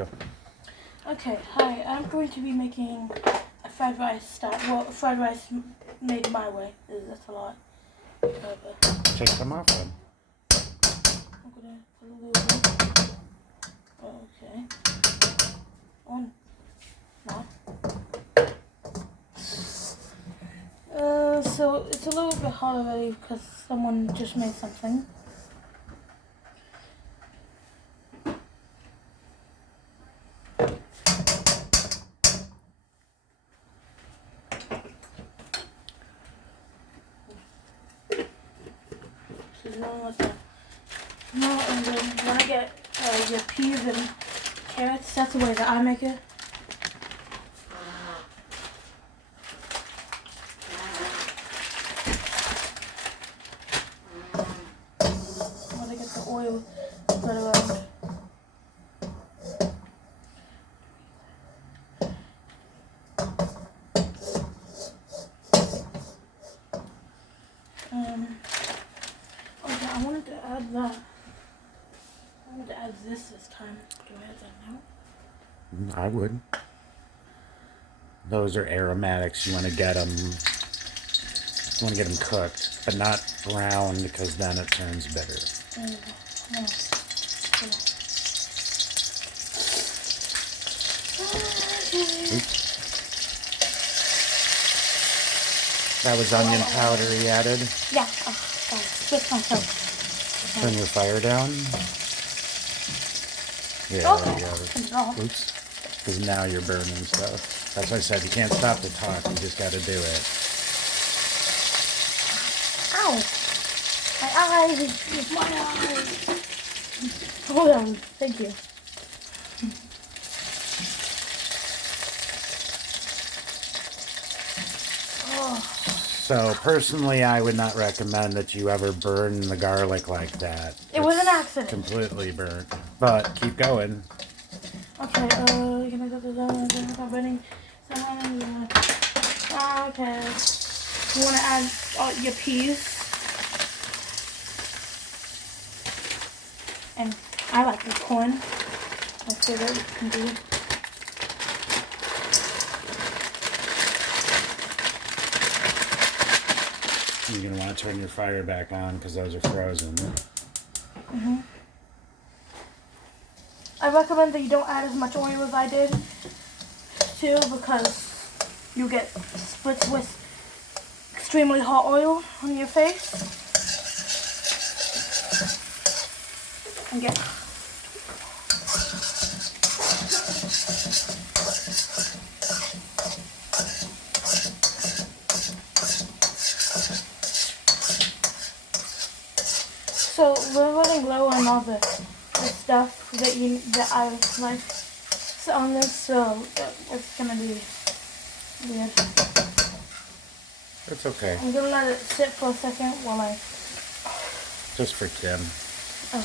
Go. Okay, hi. I'm going to be making a fried rice style. Well, fried rice made my way. That's a lot. Take some off then. I'm gonna put a little bit. Okay. On. No. So it's a little bit hard already because someone just made something. No, and then when I get your peas and carrots, that's the way that I make it. I want to get the oil spread around. Okay, I wanted to add that. I wanted to add this time. Do I add that now? I would. Those are aromatics. You want to get them. You want to get them cooked, but not brown because then it turns bitter. No. Oops. That was onion powder he added. Yeah. Oh, sorry. Switch myself. Turn your fire down. Yeah, Okay. there you go. Oops. Because now you're burning stuff. That's why I said you can't stop to talk. You just got to do it. Ow! My eyes! My eyes! Hold on. Thank you. So personally, I would not recommend that you ever burn the garlic like that. It was an accident. Completely burnt. But keep going. Okay, you can get this out ready. Okay. You want to add your peas. And I like the corn. My favorite can do. You're going to want to turn your fire back on because those are frozen. I recommend that you don't add as much oil as I did, too, because you get splits with extremely hot oil on your face. And get... So we're running low on all the stuff that I like on this, so it's gonna be weird. It's okay. I'm gonna let it sit for a second while I... Just for Kim. Oh.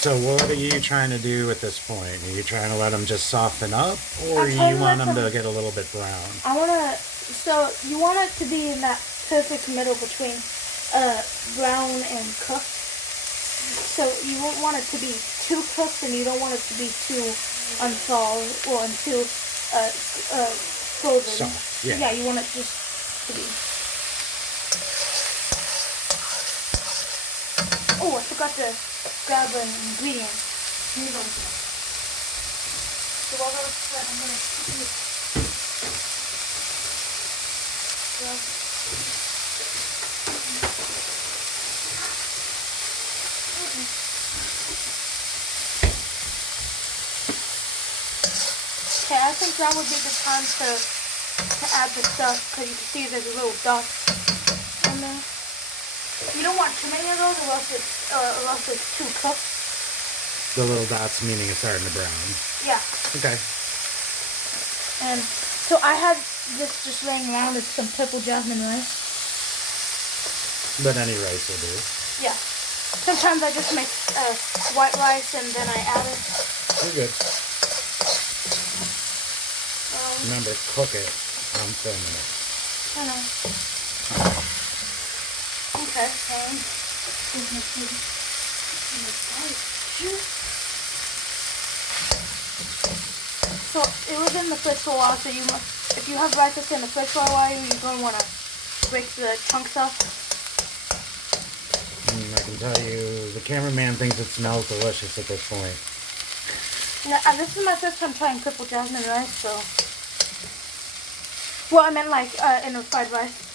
So what are you trying to do at this point? Are you trying to let them just soften up, or you want them to get a little bit brown? I want to, so you want it to be in that perfect middle between brown and cooked. So you won't want it to be too cooked, and you don't want it to be too unsolid or too frozen. Soft, yeah. Yeah, you want it just to be. Oh, I forgot to grab an ingredient. Noodles. So while I was set, I'm going to put it. Okay, I think that would be the time to add the stuff, because you can see there's a little dust in there. You don't want too many of those, or else it's too cooked. The little dots meaning it's starting to brown. Yeah. Okay. And so I had this just laying around. It's some purple jasmine rice. But any rice will do. Yeah. Sometimes I just make white rice and then I add it. You're good. Remember, cook it. I'm filming it. I know. Okay. So it was in the fridge for a while. So if you have rice that's in the fridge for a while, you're going to want to break the chunks off. I can tell you, the cameraman thinks it smells delicious at this point. Now, this is my first time trying purple jasmine rice, so. Well, I meant like in a fried rice.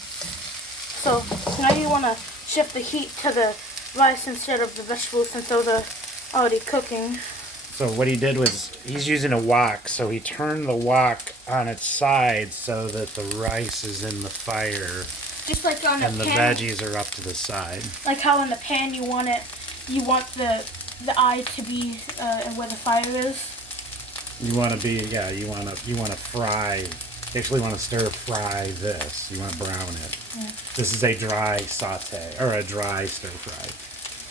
So now you want to shift the heat to the rice instead of the vegetables since those are already cooking. So what he did was, he's using a wok, so he turned the wok on its side so that the rice is in the fire. Just like on a pan. And the veggies are up to the side. Like how in the pan you want the eye to be where the fire is. You want to be, yeah, you want to fry. You actually want to stir fry this. You want to brown it. Yeah. This is a dry saute, or a dry stir fry.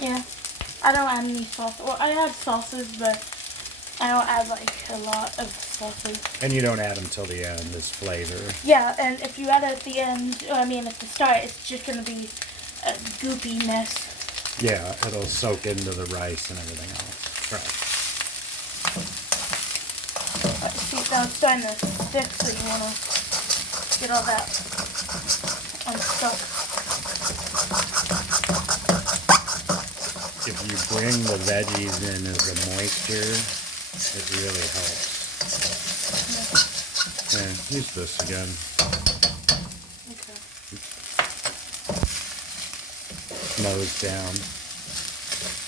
Yeah. I don't add any sauce. Well, I add sauces, but I don't add like a lot of sauces. And you don't add them till the end, this flavor. Yeah, and if you add it at the end, or I mean at the start, it's just going to be a goopy mess. Yeah, it'll soak into the rice and everything else. Right. See, now it's starting to stick, so you want to get all that unstuck. If you bring the veggies in as a moisture, it really helps. Yeah, use this again. Okay. Nose down.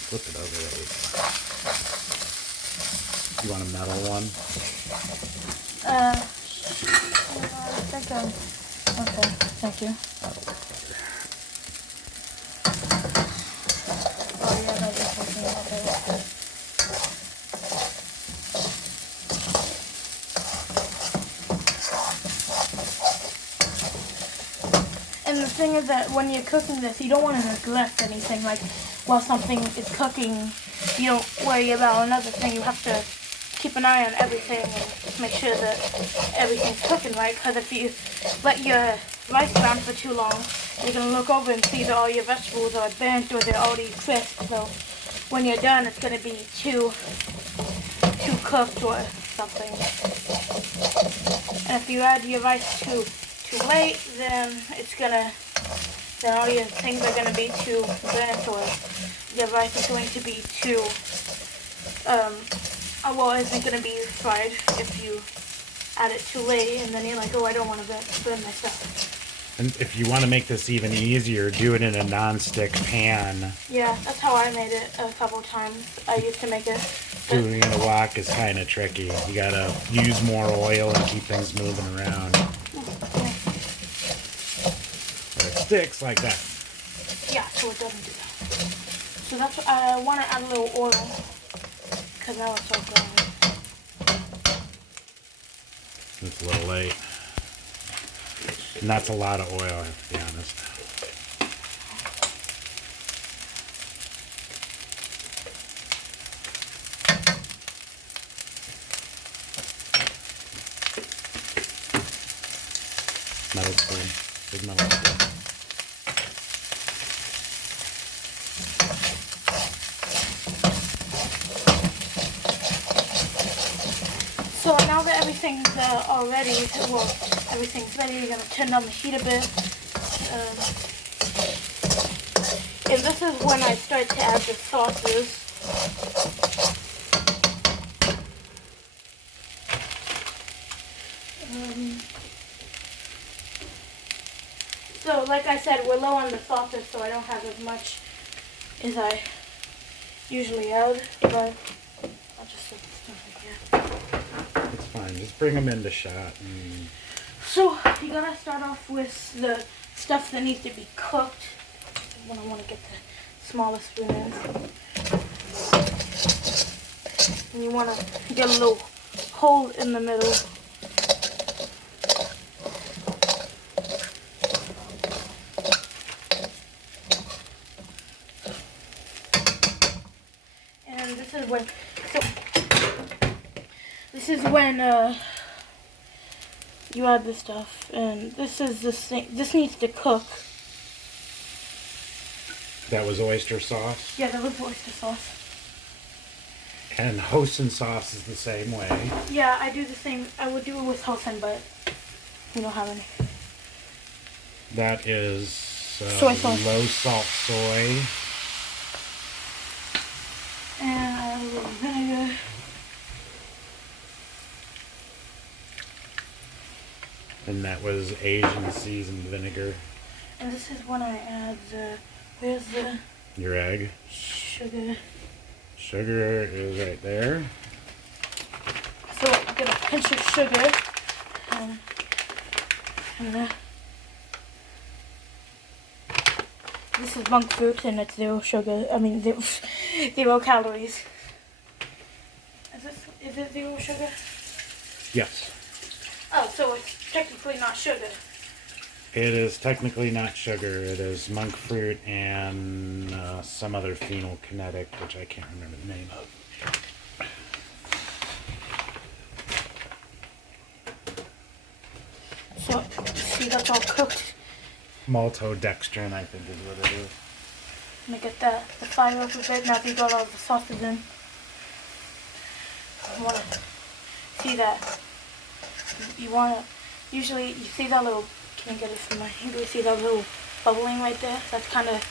Flip it over there. You want a metal one? I think I'm... Okay, thank you. That'll work better. Oh yeah, that is working out better. And the thing is that when you're cooking this, you don't want to neglect anything. Like, while something is cooking, you don't worry about another thing. You have to keep an eye on everything and make sure that everything's cooking right. Because if you let your rice brown for too long, you're going to look over and see that all your vegetables are burnt or they're already crisp. So when you're done, it's going to be too cooked or something. And if you add your rice too late, then all your things are going to be too burnt, or your rice is going to be too, isn't going to be fried if you add it too late, and then you're like, oh, I don't want to burn my stuff. And if you want to make this even easier, do it in a non-stick pan. Yeah, that's how I made it a couple times. I used to make it. Doing it in a wok is kind of tricky. You gotta use more oil and keep things moving around. Yeah. But it sticks like that. Yeah, so it doesn't do that. So that's what I want to add a little oil, because now it's all brown. It's a little late. And that's a lot of oil, I have to be honest. Metal spoon. Big metal spoon. So now that everything's all ready, well, everything's ready, you're going to turn down the heat a bit. And this is when I start to add the sauces. So like I said, we're low on the sauces, so I don't have as much as I usually add, but I'll just put stuff like that. It's fine. Just bring them into shot. So you gotta start off with the stuff that needs to be cooked. When I want to get the smallest spoon in. And you want to get a little hole in the middle. This is when you add the stuff, and this is the thing. This needs to cook. That was oyster sauce. Yeah, that was oyster sauce. And hoisin sauce is the same way. Yeah, I do the same. I would do it with hoisin, but we don't have any. That is soy sauce. Low salt soy. And a little vinegar. And that was Asian seasoned vinegar. And this is when I add the, where's the? Your egg. Sugar. Sugar is right there. So I'm gonna pinch of sugar. And this is monk fruit and it's zero sugar. I mean, zero calories. Is it zero sugar? Yes. Oh, so it's technically not sugar. It is technically not sugar. It is monk fruit and some other phenylkinetic, which I can't remember the name of. So, see, that's all cooked. Maltodextrin, I think is what it is. Let me get the fire up a bit. Now that you got all the sauces in, you want to see that. You want to, usually, you see that little, can you get it from my hand? You see that little bubbling right there? That's kind of,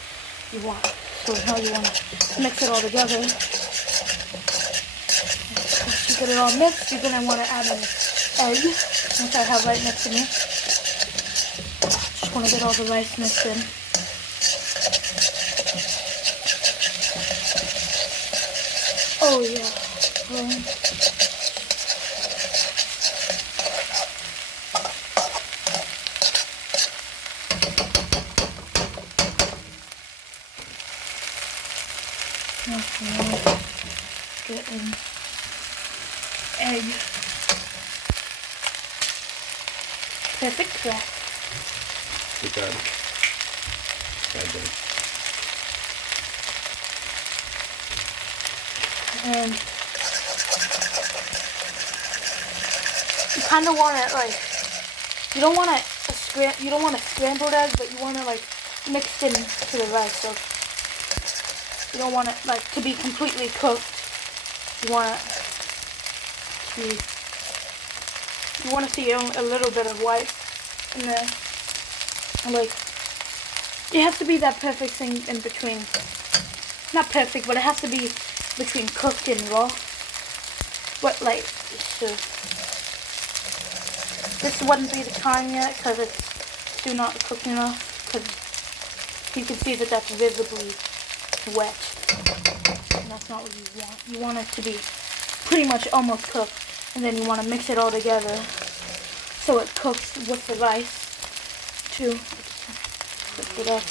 you want. So now you want to mix it all together. Once you get it all mixed, you're going to want to add an egg, which I have right next to me. Just want to get all the rice mixed in. Oh yeah. Get an egg. Perfect crack. Good job. Bad day. And you kind of want it like, you don't want a scrambled egg, but you want to like mix it into the rice. So you don't want it like to be completely cooked. You want it to, you want to see a little bit of white in there. Like, it has to be that perfect thing in between. Not perfect, but it has to be between cooked and raw. What, like, so this wouldn't be the time yet because it's still not cooked enough. Because you can see that that's visibly wet. And that's not what you want. You want it to be pretty much almost cooked. And then you want to mix it all together so it cooks with the rice too. Lift it up.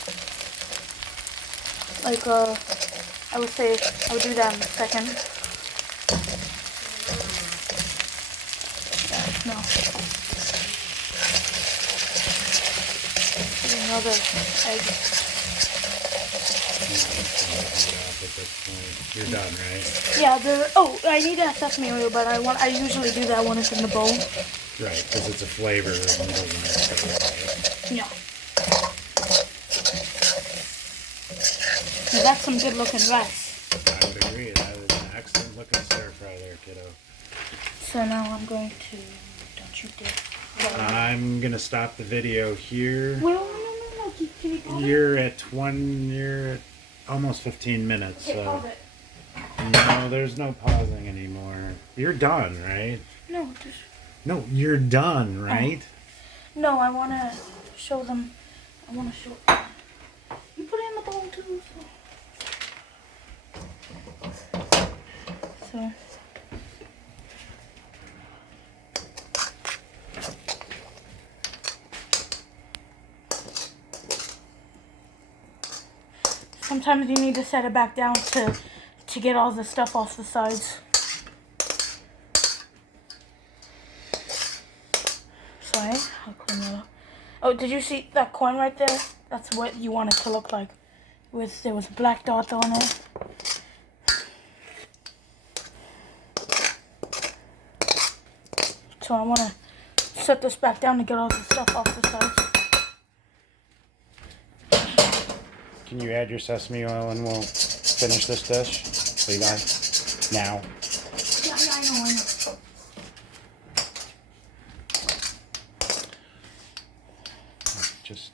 Like, I would say I would do that in a second. Yeah, no. Another egg. You're done, right? Yeah, I need that sesame oil, but I usually do that when it's in the bowl. Right, because it's a flavor and it doesn't Yeah. Now that's some good looking rice. I would agree. That is an excellent looking stir fry there, kiddo. So now I'm going to, don't you dare. I'm going to stop the video here. Well, no. Can you pause it? You're at almost 15 minutes. Okay, so pause it. no, there's no pausing anymore. You're done, right? No, just... No, you're done, right? No, I want to show them. I want to show... You put it in the bowl too, so... Sometimes you need to set it back down to get all the stuff off the sides. Sorry, I'll clean that up. Oh, did you see that coin right there? That's what you want it to look like. There was black dots on it. So I want to set this back down to get all the stuff off the sides. Can you add your sesame oil and we'll finish this dish, Levi? Now. Yeah, I know. Just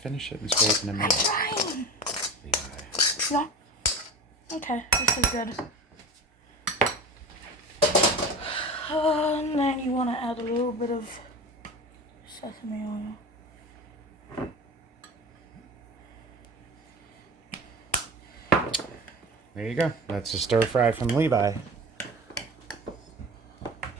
finish it and scrape in a minute. Trying. Levi. Yeah. Okay, this is good. And then you want to add a little bit of sesame oil. There you go. That's a stir fry from Levi.